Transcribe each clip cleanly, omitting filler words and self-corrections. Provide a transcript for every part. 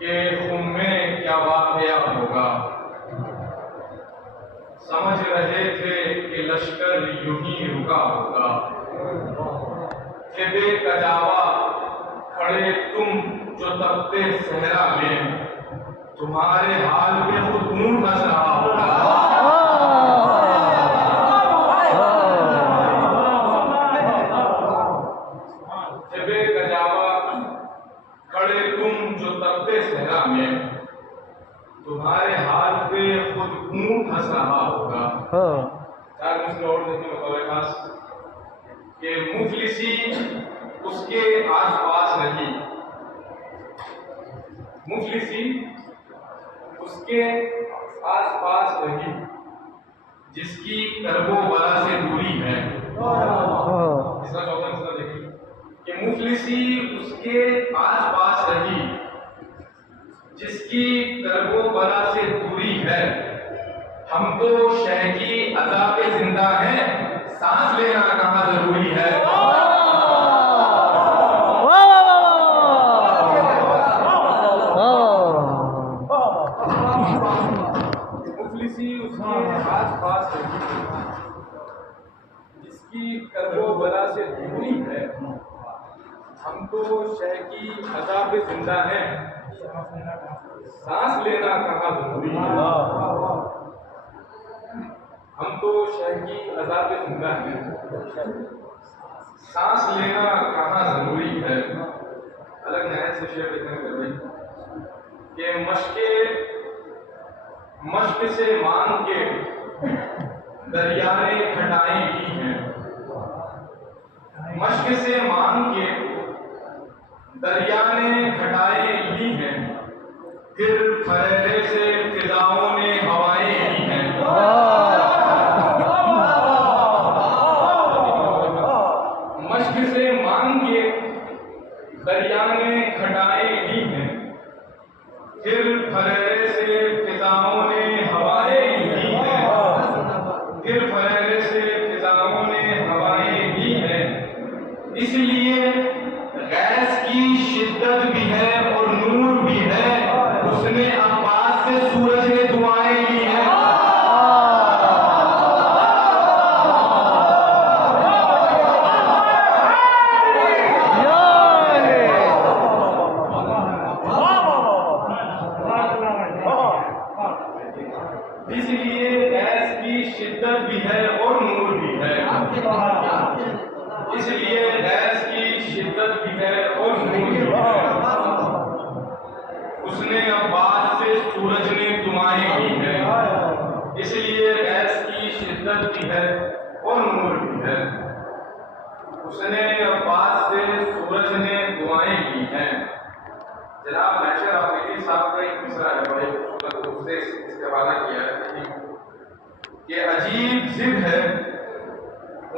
कि खुम में क्या वाक़या होगा। समझ रहे थे कि लश्कर यूं ही रुका होगा। थे बेकजावा खड़े तुम जो तपते सहरा में, तुम्हारे हाल पे खुद ऊँट हंस रहा होगा। थे बेकजावा खड़े तुम जो तपते सहरा में, तुम्हारे हाल पे खुद ऊँट हंस रहा होगा। चार मुस्लिम और देखने में खास कि मुफलिसी उसके आसपास नहीं, मुफलिसी उसके आसपास नहीं, जिसकी करबो बला से दूरी है। इसका चौथा हिस्सा देखिए कि मुफलिसी उसके आसपास रही, जिसकी करबो बला से दूरी है। हम तो शह की अदा पे जिंदा हैं, सांस लेना कहाँ जरूरी है। मुफलिसी उसके आसपास रही, जिसकी करबो बला से दूरी है। हम तो शह की अदा पे जिंदा हैं, सांस लेना कहाँ जरूरी है। हम तो शह की अदा पे जिंदा हैं, सांस लेना कहाँ जरूरी है। अलग नया से शेर लिखने कर रही कि मश्क से मांग के दरिया ने घटाएं ली हैं। मश्क से मांग के दरिया ने घटाएं ली हैं, फिर फरेरे से फिजाओं ने हवाएं ली हैं। मश्क से मांग के दरिया ने घटाएं ली हैं, फिर फरेरे से फिजाओं ने हवाएं ली हैं। फिर फरेरे से फिजाओं ने हवाएं ली हैं। इसलिए गैस की शिद्दत भी है और नूर भी है, उसने अब्बास से सूरज ने दुआएं ली हैं। इसलिए गैस की शिद्दत भी है और नूर भी है। इसलिए गैस की शिद्दत भी है और नूर भी है, उसने अब्बास से सूरज ने दुआएं की हैं। इसलिए गैस की शिद्दत भी है और नूर भी है, उसने अब्बास से सूरज ने दुआएं की हैं। जनाब मैशर आफरीदी साहब का एक मिसरा है, बड़े खूबसूरत रूप से इसका हवाला किया है कि अजीब जिद है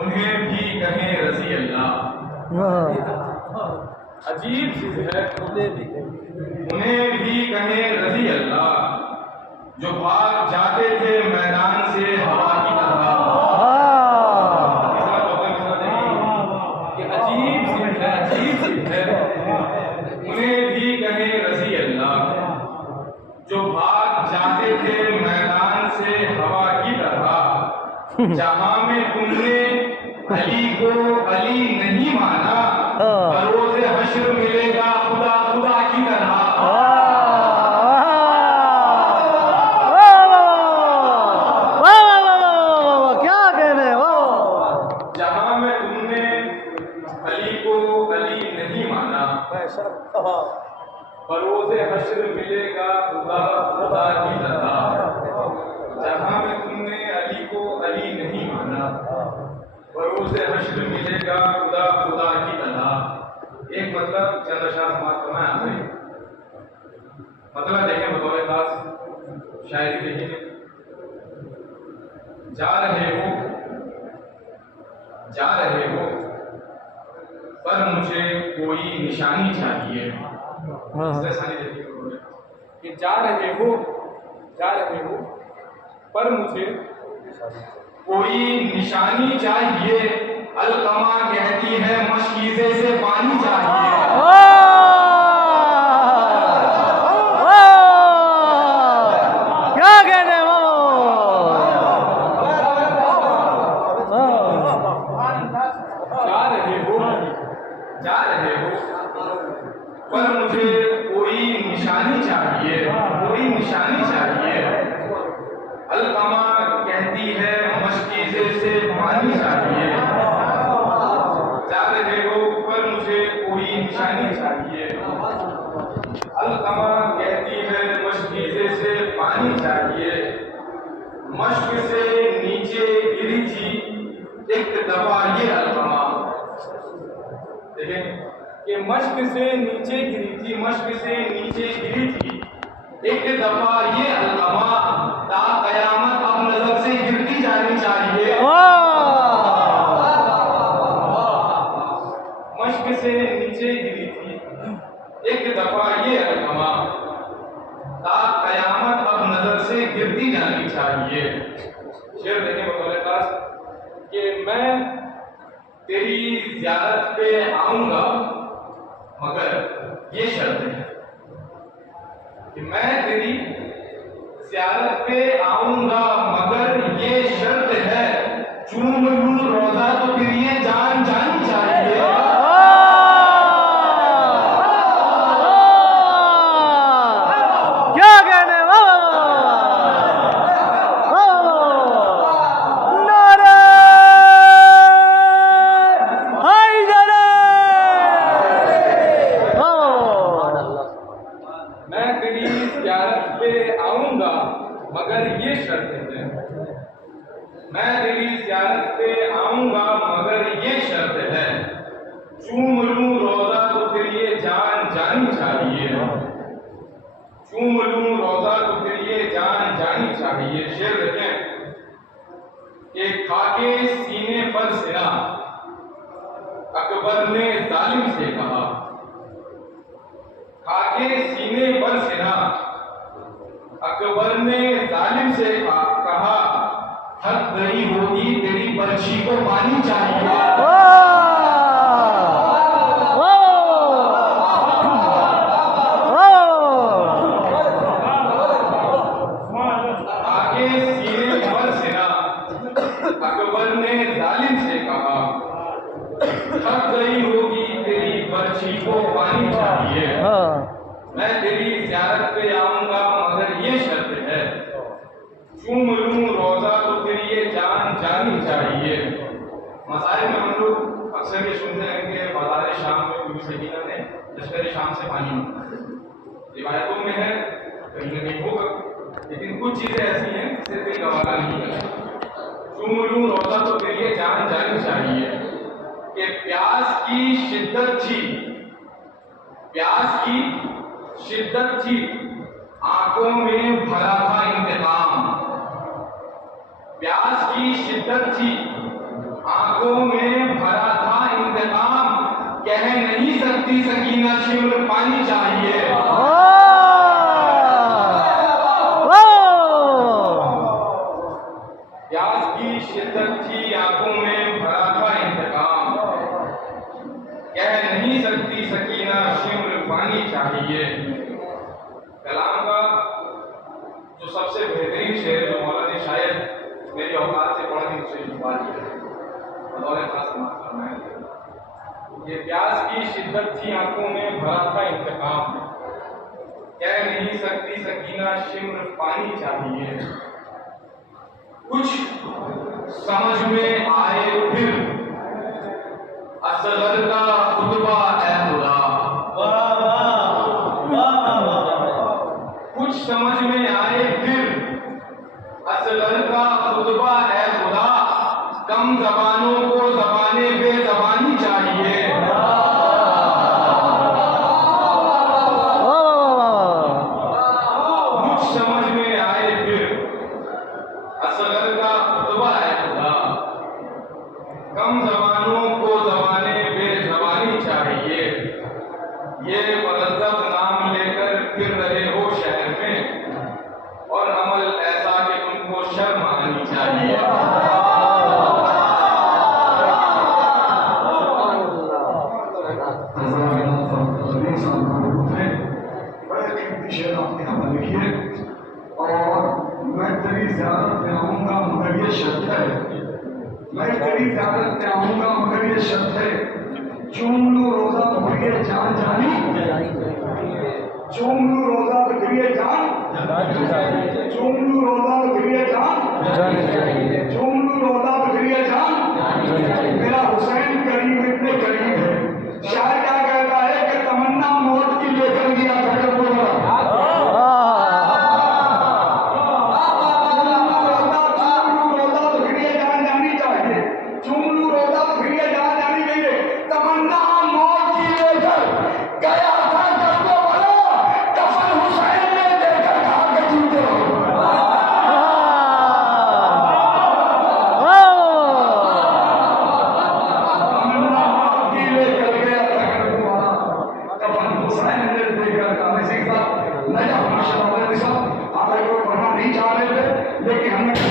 उन्हें भी कहें रजी अल्लाह। अजीब जिद है उन्हें भी कहें रजी अल्लाह, जो भाग जाते थे मैदान से हवा की तरह। कि अजीब जिद है, अजीब जिद है उन्हें भी कहें रजी अल्लाह, जो भाग जाते थे मैदान से हवा की तरह। जहां में तुमने अली को अली नहीं माना, बरोज़े हश्र मिलेगा खुदा खुदा की तरह। क्या कह रहे हो। जहां में तुमने अली को अली नहीं माना, बरोज़े हश्र मिलेगा खुदा खुदा की तरह। जहां में तुमने अली को अली नहीं माना, बरोज़े हश्र मिलेगा खुदा खुदा की तरह। एक मतलब चंद अशआर समाज करना है आपने, मतलब देखें बतौर खास शायरी देखिए। जा रहे हो पर मुझे कोई निशानी चाहिए। कि जा रहे हो पर मुझे कोई निशानी चाहिए। अलकमा कहती है मशकीज़े से पानी चाहिए। निशानी चाहिए, कोई निशानी चाहिए। अलकमा कहती है मशकीज़े से पानी चाहिए, जाग देखो पर मुझे कोई निशानी चाहिए। अलकमा कहती है मशकीज़े से पानी चाहिए, मश्क से नीचे गिरी थी एक दफा ये अलकमा। देखें कि मश्क से नीचे गिरी थी, मश्क से नीचे गिरी थी एक दफा ये अलकमा, ता कयामत अब नजर से गिरती जानी चाहिए। मश्क से नीचे गिरी थी एक दफा ये अलकमा, ता कयामत अब नजर से गिरती जानी चाहिए। शेर देखें बतौर खास कि मैं तेरी ज़ियारत पे आऊंगा मगर ये शर्त है कि मैं तेरी ज़ियारत पे आऊंगा मगर ये शर्त है, चूम लूं रोजा तो फिर ये जान जानी चाहिए। क्या कहने नारे हैदरी। मैं तेरी ज़ियारत पे आऊंगा मगर ये शर्त है, मैं तेरी ज़ियारत पे आऊंगा मगर ये शर्त है, चूम लूं रोजा तो फिर ये जान जानी चाहिए, चूम लूं रोजा तो फिर ये जान जानी चाहिए। शेर देखें कि खाके सीने पर सिरा अकबर ने जालिम से कहा, खाके सीने पर सिरा अकबर ने जालिम से कहा, थक गई होगी तेरी बर्छी को पानी चाहिए। आगे सीने पर सिरा अकबर ने जालिम से कहा, थक गई होगी तेरी बर्छी को पानी चाहिए। मैं तेरी ज़ियारत पे आऊंगा मगर ये शर्त है, चूम लूं रोजा तो फिर ये जान जानी चाहिए। मसाइल में हम लोग अक्सर ये सुनते हैं कि बाजार शाम में बीबी सकीना ने लश्कर शाम से पानी मांगा, रिवायतों में है कहीं ना कहीं होगा, लेकिन कुछ चीजें ऐसी हैं जिसे कोई गवारा नहीं करता। चूम लूं रोजा तो फिर ये जान जानी चाहिए कि प्यास की शिद्दत थी, प्यास की शिद्दत थी, आंखों में भरा था इंतकाम, प्यास की शिद्दत थी, आंखों में भरा था इंतकाम, कह नहीं सकती सकीना शिमर पानी चाहिए। प्यास की शिद्दत थी, आंखों में भरा था इंतकाम, कह नहीं सकती सकीना शिमर पानी चाहिए। कलाम का जो सबसे बेहतरीन शेर जो मौलाना ने शायद मेरी औकात से बड़ा दिन से छुपा दिया है, बतौर खास समाज फरमाया, ये प्यास की शिद्दत थी, आंखों में भरा था इंतकाम, कह नहीं सकती सकीना शिमर पानी चाहिए। कुछ समझ में आए फिर असगर का खुतबा ए खुदा, कुछ समझ में आए फिर असगर का खुतबा ए खुदा, कम जबानों को जबाने बेजबानी चाहिए। कुछ समझ में आए फिर असगर का खुतबा ए खुदा, कम जबानों को जबाने बेजबानी चाहिए। ये मरज़ब नाम लेकर फिर रहे हो शहर में, और अमल ऐसा कि तुमको शर्म आनी चाहिए। बड़े कीमती शेर आपने यहाँ पर लिखी है, और मैं तेरी ज़ियारत में आऊँगा मगर ये शर्त है, मैं तेरी ज़ियारत में आऊँगा मगर ये शर्त है, चूम लूं रोजा तो फिर ये जान जानी, चूम लूं रोजा फिरिए जान चुमलू रोदा तो फिरिए जान चुमलू रोदा तो फिरिए जान मेरा हुसैन करीब इतने करीब है शायर क्या कहता है कि तमन्ना मौत की लेकर गया फकर को नहीं जा रहे थे लेकिन हमने